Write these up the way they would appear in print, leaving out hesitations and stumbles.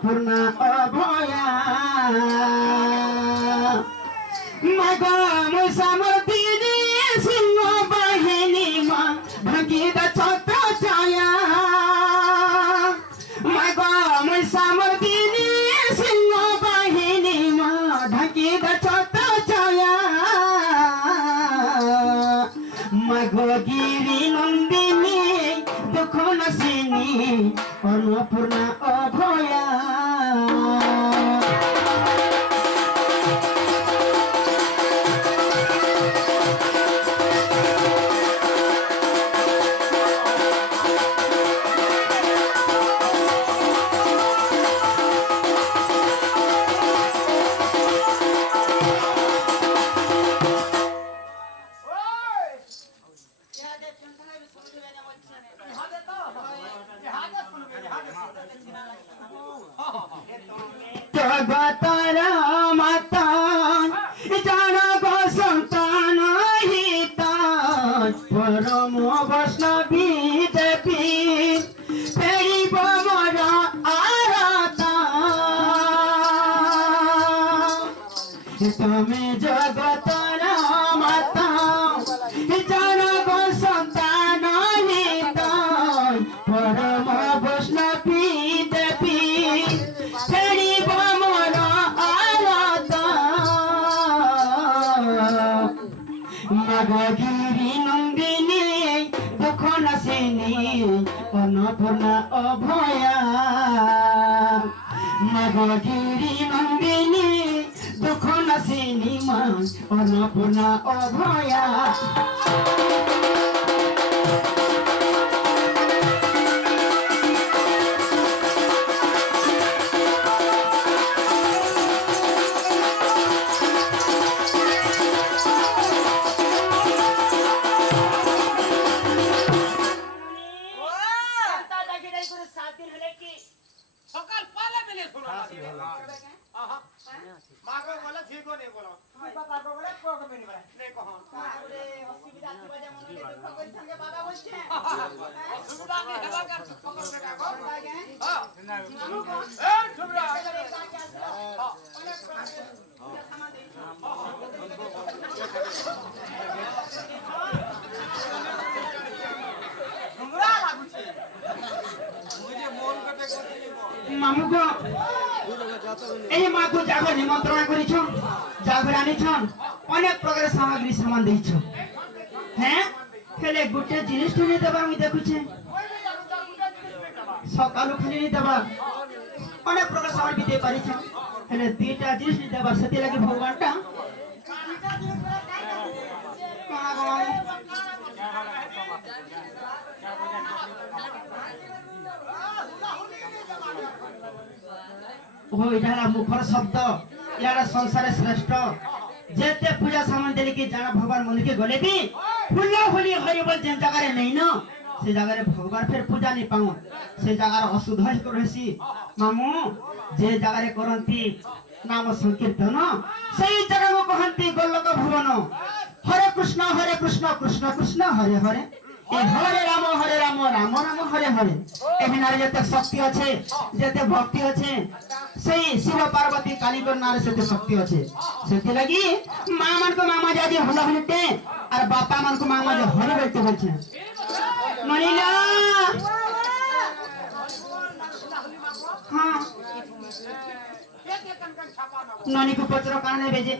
अन्नपूर्णा अभया मागा मुसामतीनी सिंह बहिनी मा ढकीद छत्र छाया मागा मुसामतीनी सिंह बहिनी मा ढकीद छत्र छाया मागो गिरी नंदिनी दुख नसिनी अन्नपूर्णा अभया जगतरा माता जनक सन्तान हिता परम वैष्णवी देवी फेरिब मोर आराता तमे जगतरा माता जनक सन्तान हिता परम वैष्णवी देवी फेरिब मोर आराता मागगिरी नंदिनी दुख नसिनी अन्नपूर्णा अभया मागगिरी नंदिनी दुख नसिनी मा अन्नपूर्णा अभया সকাল পালা মিলে শোনা মাগো বলে ঠিক নেই বলো বাবা বলে কোক বেনি বলে নেই কখন ওরে অসুবিধা আছে বাজে মনে দুঃখ করে সঙ্গে বাবা বলছে অসুবিধা নেই হেবা কার খবর বেটা গো লাগে হ্যাঁ মামু গো এই ছুবরা অনেক সামান দেই ঘুমরা লাগুছে মুঝে মন কটে করতে মামু গো এই মা কো জাগর নিমন্ত্রণ করিছ জাগর আনিছ অনেক প্রকার সামগ্রী সামান দেইছ হ্যাঁ হেলে গুটে জিনিস টুনি দেবা আমি দেখুছে সকালু খালি নি দেবা অনেক প্রকার সামগ্রী দিয়ে পারিছ হেলে দুইটা জিনিস নি দেবা সেতি লাগি ভগবানটা ও এটা মুখর শব্দ এটা সংসারে শ্রেষ্ঠ যেতে পূজা সামান দেলি কি জানা ভগবান মন্দির গলে বি ফুল হোলি হরি বল যে জায়গায় নেই না সে জায়গায় ভগবান ফের পূজা নি পাও সে জায়গার অশুদ্ধ করেছি মামু যে জায়গায় করন্তি নাম সংকীর্তন সেই জায়গা কহন্তি গোলক ভুবন হরে কৃষ্ণ কৃষ্ণ কৃষ্ণ হরে হরে হরে রাম রাম রাম হরে হরে এখানে যেতে শক্তি আছে যেতে ভক্তি আছে সেই শিব পার্বতী কালীকর নারে সেতে শক্তি আছে সেতে লাগি মা মানকো মামা যাদি হলো হলিতে আর বাপা মানকো মামা যে হরি বলতে বলছে মনিলা হ্যাঁ ননি को पचरो काने भेजे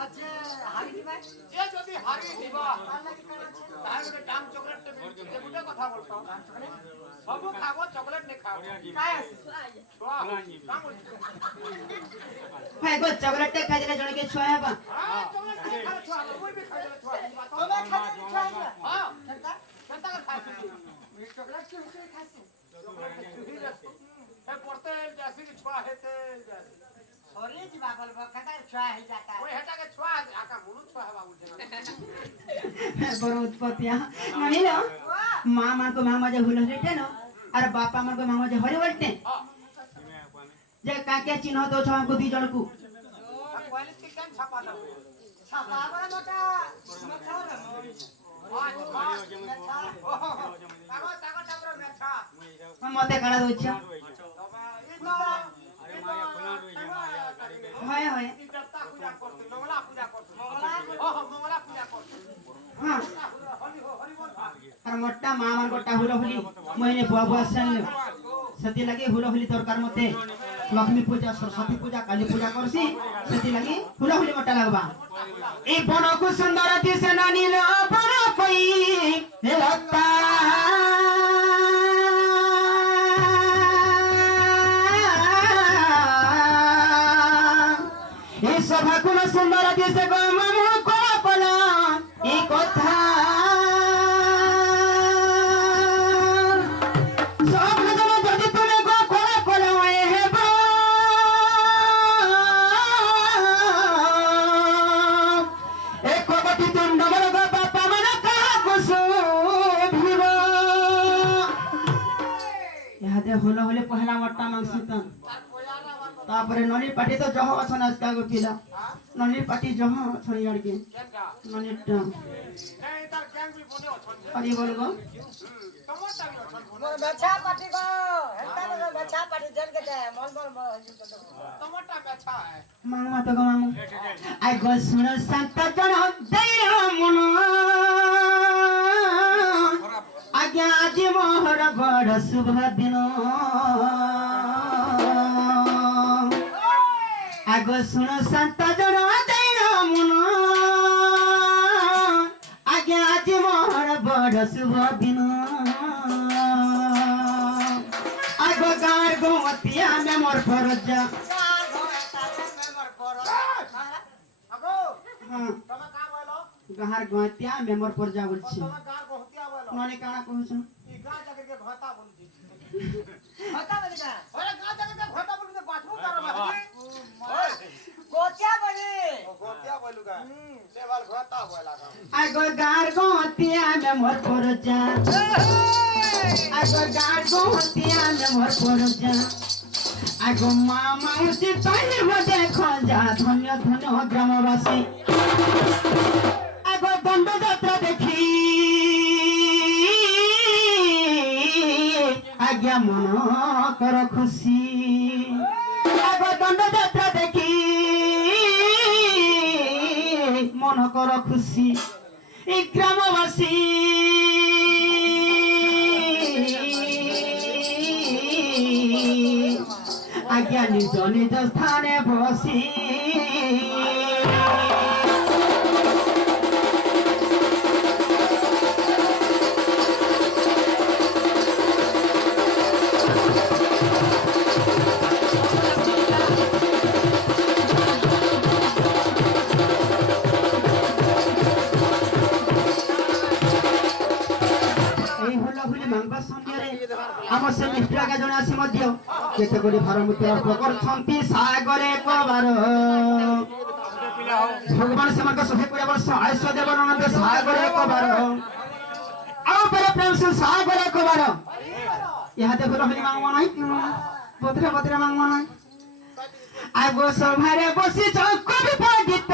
আচ্ছা হারি কি ভাই এ যদি হারি দিবা তাহলে ডাম চকলেট গুটা কথা বলতো সব খাবো চকলেট নে খাও কাই আছে ছোয়া কাম ভাই গো চকলেট খাই দিলে জনে কে ছুয়া হেবা হ্যাঁ চকলেট খা ছোয়া ওই বি খাই ছোয়া তোমরা খাতে খাইবা হ্যাঁ ঠান্ডা কেনতা খাই চকলেট কি হচ্ছে খাসি ए पड़ते जैसे कि छुआ हेते सॉरी जी बाबल बखता छुआ ही जाता है ओए हेटा के छुआ आका मुनु छुआ है बाबू जना बरो उत्पत्तिया महिला मां मान को मामा जे हुल रेटे न अरे बापा मान को मामा जे हरि वटते যে কাকে চিহ্ন দଉଛ ଆମକୁ ଦି ଜଣକୁ क्वालिटी केन छापा दो ছাপা করে মোটা মেছা রে ताको ताको टाबर मेछा ମତେ କାଣା ଦଉଛ হয় হয় देवता पूजा करते मंगला पूजा करते मंगला पूजा करते হ্যাঁ हरि बोल আর মোটা মা আমার গোটা হুলো হুলি মইনে বুয়া বুয়া সেন সেতি লাগি হুলো হুলি দরকার মতে লক্ষ্মী পূজা সরস্বতী পূজা কালী পূজা করছি সেতি লাগি হুলো হুলি মোটা লাগবা এই বনকু সুন্দর দিশে নানিল বন কই হে লতা এই সভা কোন সুন্দর দিশে গো মামু কোলা কোলা এই কথা হলো হলে পহলা মট্টা মাংসিতন তারপরে ননির পাটি তো জহ অছন আজকা গো পিলা ননির পাটি জহ ছড়ি আড়কে केनका ননিরটা नहीं तार केन भी बने अछन পারি বলবো टमाटा भी अछन মোর মেছা পাটি গো হেতা রে মেছা পাটি জেল কে দে মল মল टमाटा मेछा है মাংমা তো গো মামু আই গো শুন সন্ত জন দেই মন আজ্ঞা আজি মোহর বড় শুভ দিন আগ শুন সন্ত জন দেই মন আজ্ঞা আজি মোহর বড় শুভ দিন আগ গাঁর গোতিয়া মে মোর ফরজা अगो হ্যাঁ तमे का बोलो গাঁর গোতিয়া মে মোর ফরজা বলছি तमे गार को हत्या बोलो ননি কানা কহুছ ई गा जाके के घटा बोलती হতা বলি না अरे गा जाके के घटा बोलते बाथरूम तारो बाथी গোতিয়া বলি घोटिया बोलूगा से वाल घटा बोला আগ গাঁর গোতিয়া মে মোর ফরজা আগ গাঁর গোতিয়া মে মোর ফরজা আগ মা মাউসি তাই মতে খোঁজা ধন্য ধন্য গ্রামবাসী আগ দণ্ড যাত্রা দেখি আজ্ঞা মন কর খুশি আগ দণ্ড যাত্রা দেখি মন কর খুশি এই গ্রামবাসী আজ্ঞা নিজ নিজ স্থানে বসি এই হলো হুলি মাংবা সন্ধ্যারে আমার সে মিত্রাকা জনে আসি মধ্য কেতে করে ভারমুক্ত অর্প করছন্তি সাগরে কবার ভগবান সেমানকে 120 বর্ষ আয়ুষ দেব নন্দ সাগরে কবার আও পরে প্রেম সে সাগরে কবার ইহাতে হলো হুলি মাংবা নাই বতরে বতরে মাংবা নাই আই গো সভারে বসি কবি পণ্ডিত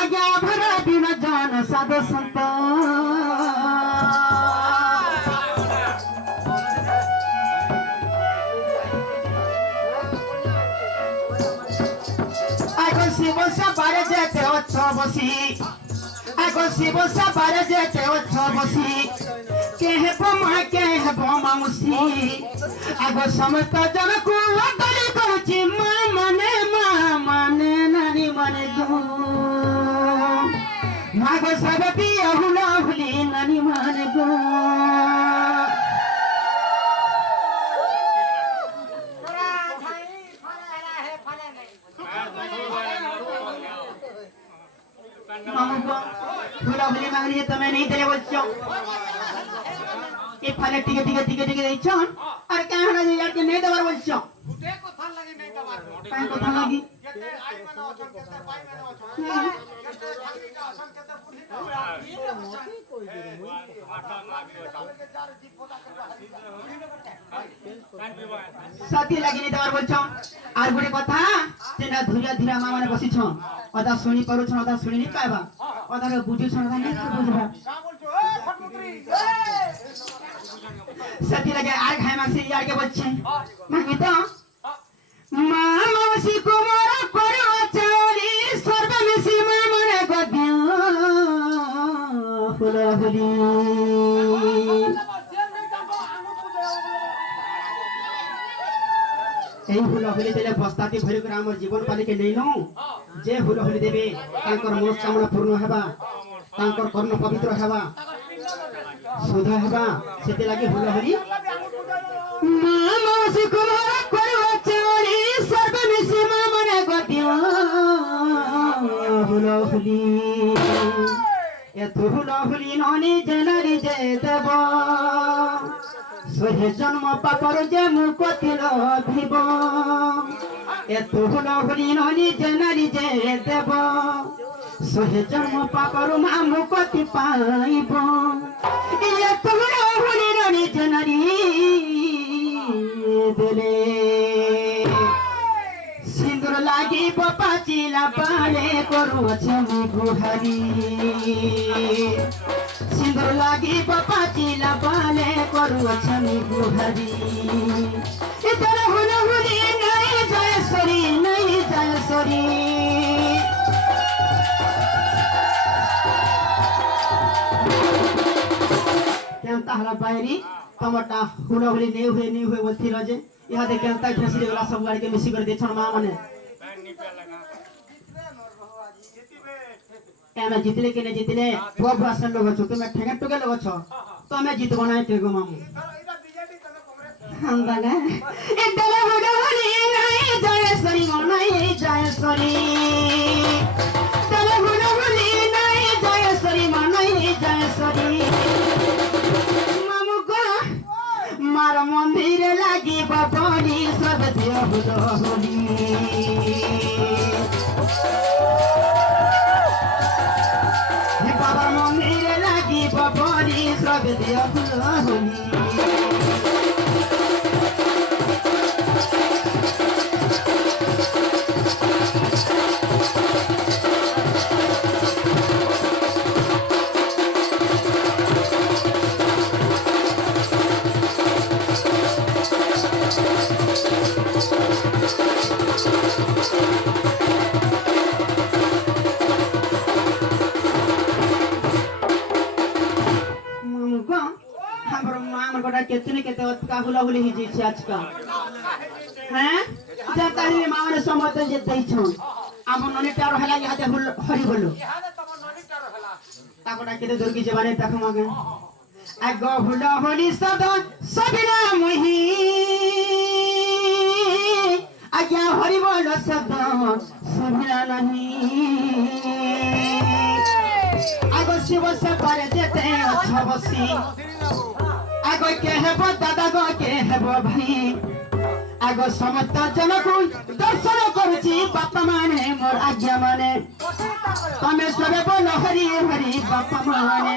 আজ্ঞা ভরা দিন জন সাধু সন্ত আগ শিব সাবারে যেতে অচ্ছ বসি আগ শিব সাবারে যেতে অচ্ছ বসি কে হেব মা কে হেব মামুসি আগ সমস্ত জনকু অগলি করুচি মা মানে নানি মানে গো মাগ সবতি অহুলা হুলি নানি মানে গো তোরা ছাই ফলে হে ফলে নাই মামু গো হুলা হুলি মাগলি তুমি नहीं देले बोलছো ए फले टिके देइছো আর কেন না যার কে नहीं দেবার बोलছো उठे को थान लगे नहीं दबार কাই কথা লাগি ये କେତେ ଆଇ ମାନେ ଅଛନ୍ କେତେ ପାଇ ମାନେ ଅଛନ୍ କେତେ ଠାକୁରିକା ଅଛନ୍ କେତେ ବୁଢୀକା ଯାର ଜୀବଟା କେତେ সাথী লাগিনি তোমার বলছন আর গোটে কথা যেটা ধীরে ধীরে মা মানে বসিছন অদা শুনি পারুছন অদা শুনি নি পাইবা অদাকে বুঝুছন অদা নি বুঝবা কা বলছো এ খটমুত্রি সাথী লাগে আর খাই মাসি ইয়ার কে বলছে মাগি তো মা মাসি কুমার করো চালি সর্ব মিশি মা মানে গদ্য ফুলা ফুলি এই হুলহুলি দেলে বস্তাতে ভরি করে আমার জীবন পালিকে নেই নু যে হুলহুলি দেবে তাঙ্কর মনস্কামনা পূর্ণ হেবা তাঙ্কর কর্ণ পবিত্র হেবা শুদ্ধ হেবা সেতে লাগি হুলহুলি মা মাসি কুমার করো চালি সর্ব মিশি মা মনে গদ্য হুলহুলি এত হুলহুলি ননি জেনারি যে দেব সহে জন্ম পাপর যে মুখ তিল ভিব এত হুলহুলি ননি জেনারি যে দেব সহে জন্ম পাপর মা মুখ তি পাইব এত হুলহুলি ননি জেনারি দেলে সিন্দুর লাগিব পাচিলা পালে করুছে আমি গুহারি সিন্দুর লাগিব পাচিলা পালে করুছে আমি গুহারি ইতর হুলহুলি নাই জয়সরি নাই জয়সরি কেনতা হলা বাইরি টমাটা হুলহুলি নেই हुए বলছিল যে ইহাতে কেনতা খেসিরে গলা সব গাড়ি কে মিশি করে দেছন মা মানে এমে জিতলে কেনে জিতলে পুয়া পুয়া সব লোক আছো তুমি ঠেঙ্গা টুকে লোক আছো তুমি জিতবো না টেগো মামু এটা বিজেপি তবে কংগ্রেস হামদালে এতলে হুলহুলি নাই জয়সরি মনাই জয়সরি তলে হুলহুলি নাই জয়সরি মনাই জয়সরি মার মন্দিরে লাগিব বলি সব দিও হুলহুলি বাবার মন্দিরে লাগিব বলি সব দিও হুলহুলি केतने केते का हुलहुली ही जी आज का हैं जाता ही मां ने समत जे दई छ आम ननी टार हला याते हरि बोलो ইহানে তোমার ননিটার হলা ताकोटा केते दुर्गी जवानी तक मागे आगो हुलहुली सद सबिना मोही आज्ञा हरि बोलो सद सुभिला नहीं आगो शिव से पर जेते अच्छा बसी आगो के हेबो दादा गो के हेबो भाई आगो समस्त जन को दर्शन करूची बापा माने मोर आज्ञा माने तमे सबे बोलो हरि हरि बापा माने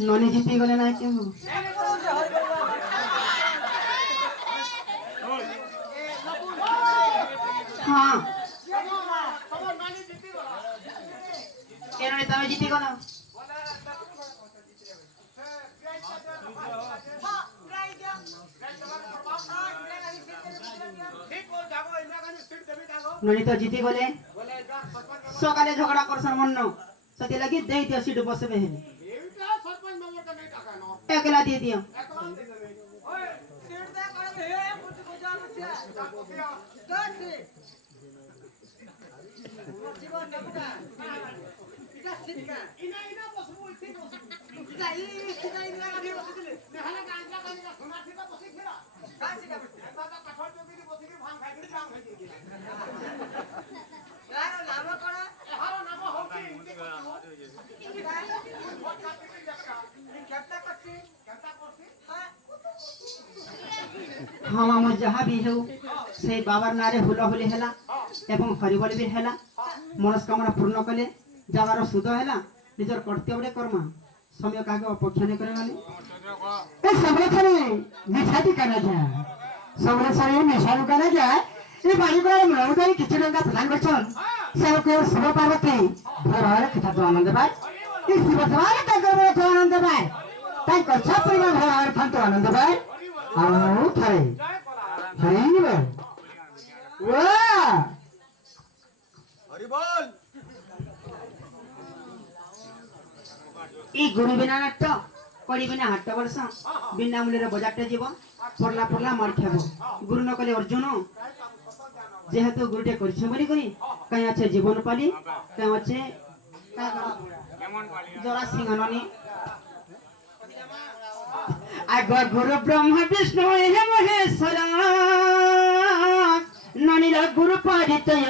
ननी जीती गले ना क्यों हाँ এনে তুমি জিতি গলা ননি তো জিতি গলে সকালে ঝগড়া করছন মন্ন সতে লাগি দেই দিও সিট বসবে হে একলা দিয়ে দিও নাম हम आम जहाँ भी हो से बाबार नारे हुलाहुली है एवं हरिबल भी है मनस्कामना पूर्ण कले जगार सुध है निजर कर्तव्य कर्मा समय क्या अपेक्षा नहीं करे माने सबले थरे मिठाई काना जा सबले थरे मिठाई काना जा ए बारी बारी मनोदय किछि टंका प्रदान करछन सब को शिव पार्वती भरहर कथा तो आनंद बाय ई शिव सवाल तकर तो आनंद बाय ताई कछा परिवार भरहर खान तो आनंद बाय आउ थरे हरि बोल वाह हरि बोल ई गुरु बिना नाट्य करी बिना हाट वर्ष बिना मूल्य बजारटे जीव पड़ला पड़ला मार खेब गुरु न कले अर्जुन जेहेतु गुरुटे करछे बोली करी कहीं अच्छे जीवन पाली कहीं अच्छे जरा सिंहननी आग गुरु ब्रह्मा विष्णु हे महेश्वर ननिल गुरु पारितय